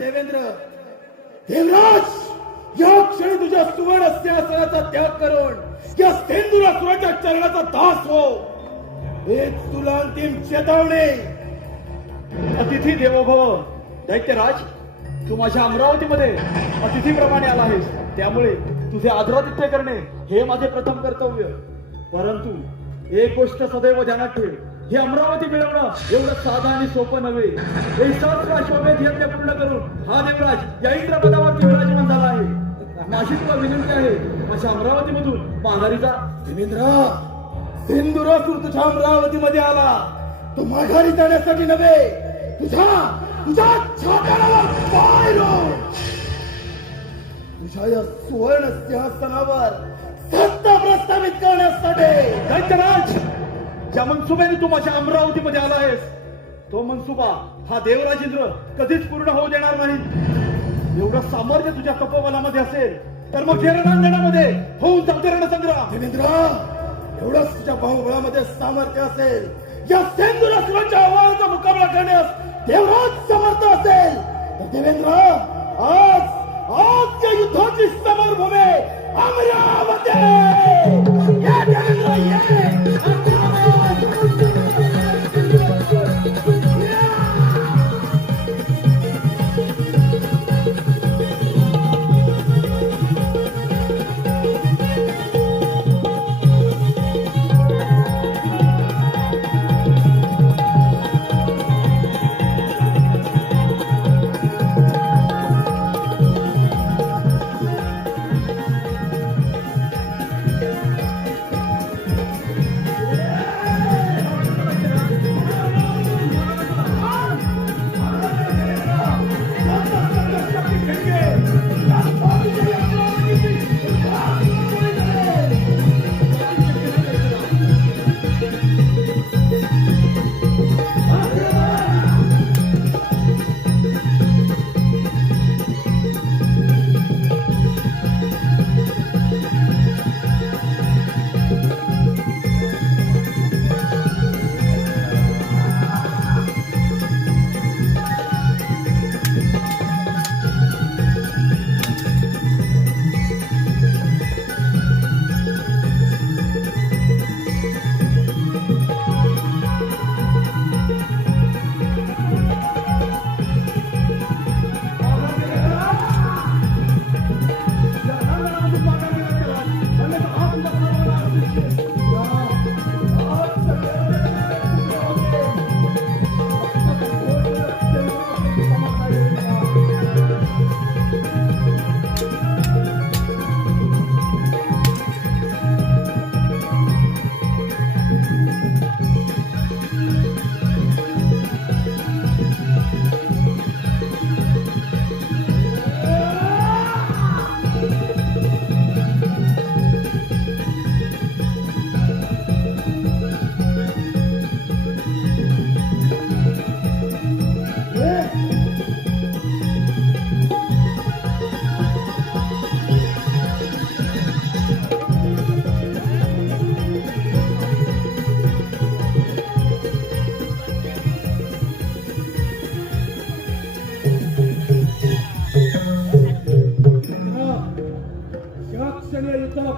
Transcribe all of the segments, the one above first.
देवेंद्र देवराज या क्षणी तुझ्या सुवर्ण सिंहासनाचा त्याग करून या सेंदुरासुराच्या चरणाचा दास हो. हेच तुला अंतिम चेतावणी. अतिथी देवो भव. दैत्यराज, तू माझ्या अमरावतीमध्ये अतिथीप्रमाणे आला आहेस, त्यामुळे तुझे आदरातिथ्य करणे हे माझे प्रथम कर्तव्य. परंतु एक गोष्ट सदैव ध्यानात ठेव, हे अमरावती मिळवणं एवढं साधं आणि सोपं नव्हे. हे सहस्र अश्वमेध यज्ञ पूर्ण करून हा देवराज या इंद्रपदावरती विराजमान झाला आहे. माझी तुला विनंती आहे, माझ्या अमरावतीमधून माघारी जा. देवेंद्र, सिंदुरासूर तुझ्या अमरावतीमध्ये आला, तो माघारी जाण्यासाठी नव्हे, तुझ्या छाताला पाय रोव. तुझ्या या सुवर्ण सिंहासनावर सत्ता प्रस्थापित करण्यासाठी. दैत्यराज, ज्या मनसुब्याने तू माझ्या अमरावतीमध्ये आला आहेस, तो मनसुबा हा देवराज इंद्र कधीच पूर्ण होऊ देणार नाही. एवढं सामर्थ्य तुझ्या तपोबलामध्ये असेल तर मग हे रणांगणामध्ये होऊन जाते रणसंग्राम. देवेंद्र, एवढंच तुझ्या बाहुबळामध्ये सामर्थ्य असेल, या सेंदुरासुराच्या आव्हानाचा मुकाबला करण्यास देवराज समर्थ असेल तर देवेंद्र, आज या युद्धाची समरभूमी अमरावती. या देवेंद्र, ये.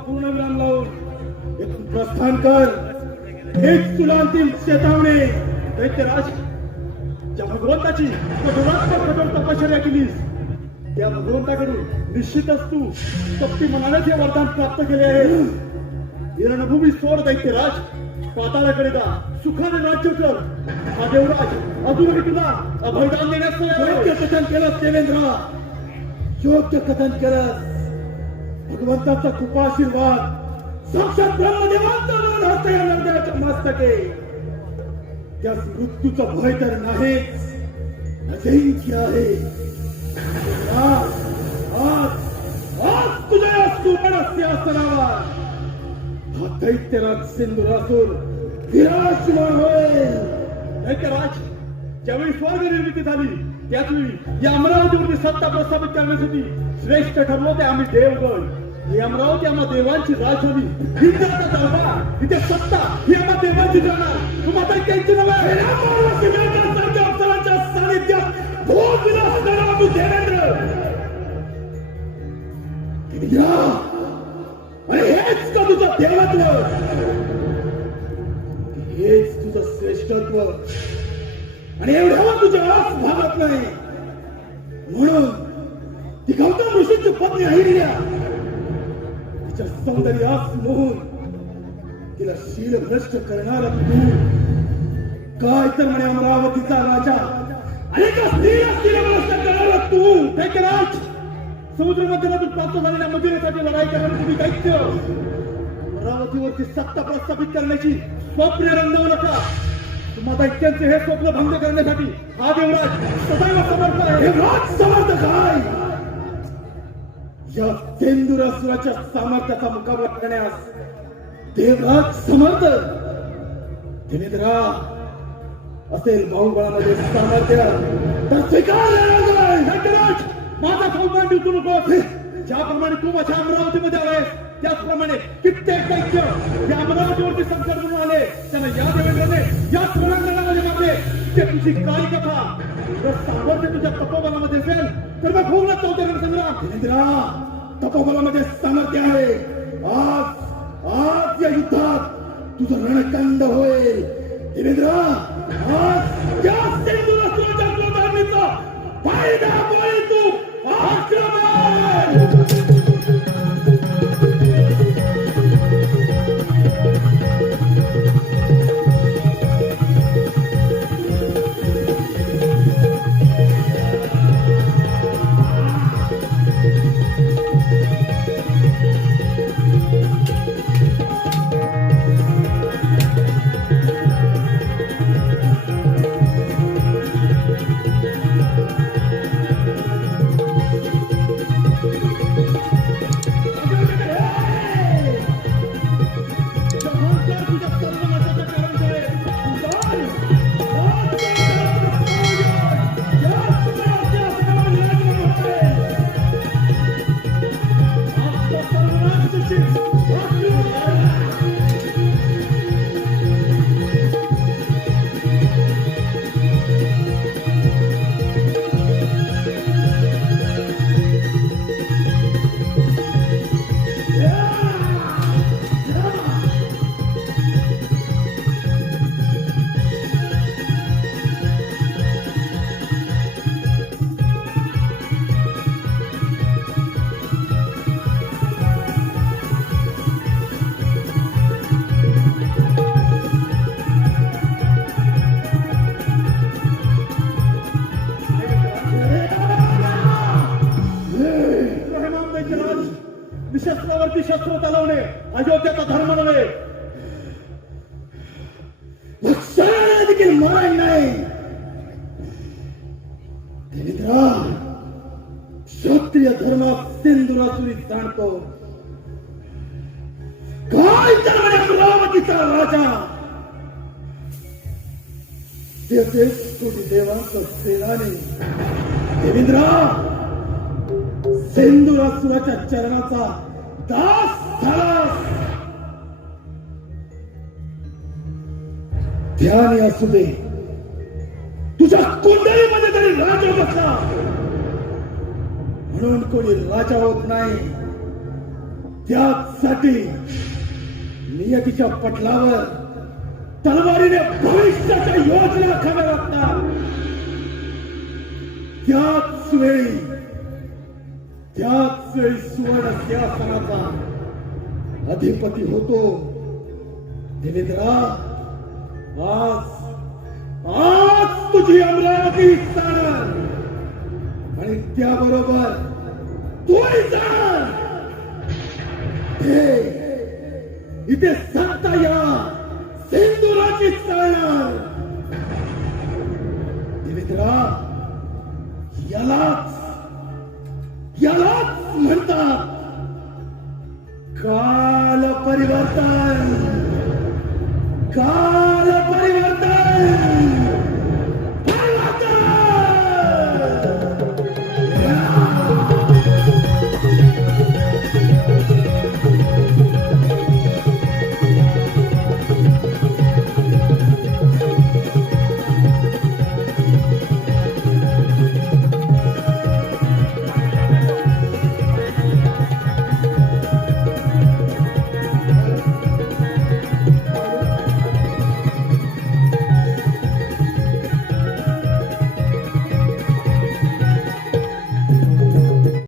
पूर्णविराम लावून इथून प्रस्थान कर. हेच तुला अंतिम चेतावणी. दैत्यराज, ज्या भगवंताची कठोर तपश्चर्या केलीस, त्या भगवंताकडून निश्चितच तू शक्ती मनानेच हे वरदान प्राप्त केले आहे. रणभूमी सोड दैत्यराज, पाताळाकडे जा, सुखाने राज्य कर. हा देवराज अजूनही तुला अभयदान देण्यास योग्य कथन केलंस देवेंद्र, योग्य कथन केलंस. भगवंताचा कृपा आशीर्वाद साक्षात ब्रह्मदेवांचा दोन हस्त या नरदेवाच्या मस्तके. त्या मृत्यूचा भय तर नाहीच, अजिंक्य आहे. आज आज तुझ्या या सुवर्ण सिंहासनावर हा दैत्यराज सिंधुरासूर विराजमान होईल. दैत्यराज, ज्यावेळी स्वर्ग निर्मिती झाली त्याचवेळी या अमरावतीवरती सत्ता प्रस्थापित करण्यासाठी श्रेष्ठ ठरलो ते आम्ही देवगण. ही अमरावती आम्हा देवांची राजधानी. इंद्राचा दरबार, इथे सत्ता ही आम्हा देवांची जाणार. तुम्हा दैत्यांची नव्हे. अप्सरांच्या सानिध्यात भोगविलास करणारा तू देवेंद्र. आणि हेच का तुझं देवत्व, हेच तुझं श्रेष्ठत्व. आणि एवढ्यावर तुझ्या आस भागत नाही म्हणून ती गौतम ऋषीची पत्नी अहिल्या तिच्या सौंदर्यास मोहून तिला शील भ्रष्ट करणारा तू काय तर म्हणे अमरावतीचा राजा आणि एका स्त्रीला शील भ्रष्ट करणारा तू. दैत्यराज, समुद्र मध्यरातून प्राप्त झालेल्या मदिरेसाठी लढाई करणारे तुम्ही दैत्य अमरावतीवरती सत्ता प्रस्थापित करण्याची स्वप्न रंगवू नका. तुम्हा दैत्यांचे हे स्वप्न भंग करण्यासाठी हा देवराज सदैव समर्थ आहे. देवराज समर्थ काय? या तेंदुरासुराच्या सामर्थ्याचा मुकाबला करण्यास देवराज समर्थ. देवेंद्रा, असेल बाहुबळामध्ये सामर्थ्य तर स्वीकार. दैत्यराज, माझा सौमान दिसू नको. ज्याप्रमाणे तू माझ्या अमरावतीमध्ये आलायस त्याचप्रमाणे कित्येक दैत्य या अमरावतीवरती संकट म्हणून आले. त्यांना या देवेंद्राने या रणांगणामध्ये मारले. ते तुझी काय कथा जर सामर्थ्य तुझ्या तपोबलामध्ये असेल तर मग होऊनच चौथे रणसंग्राम. देवेंद्रा, तपोबलामध्ये सामर्थ्य आहे. आज या युद्धात तुझं रणकांड होईल. देवेंद्रा, आज या सिंधुरासुराच्या क्रोधान्वित फायदा पाळी तू आक्रमण. शस्त्रावरती शस्त्र चालवणे अयोग्याचा धर्म नव्हे. लक्षात देखील मरण नाही. देवेंद्रा, क्षत्रिय धर्मात सिंधुरासुरी जाणतो. काय तर अमरावतीचा राजा कोटी देवांचा सेनानी. देवेंद्रा, सिंधुरासुराच्या चरणाचा दास झालास. ध्यानी असू दे, तुझ्या कुंडलीमध्ये तरी राजा बसला म्हणून कोणी राजा होत नाही. त्यासाठी नियतीच्या पटलावर तलवारीने भविष्याच्या योजना आखाव्या लागतात. त्याच वेळी सुवर्ण सिंहासनाचा अधिपती होतो. देवेंद्रा, आज तुझी अमरावती जाणार आणि त्याबरोबर तूही जाणार. इथे सत्ता या सिंदुराची चालणार. देवेंद्रा, यालाच म्हणतात काल परिवर्तन.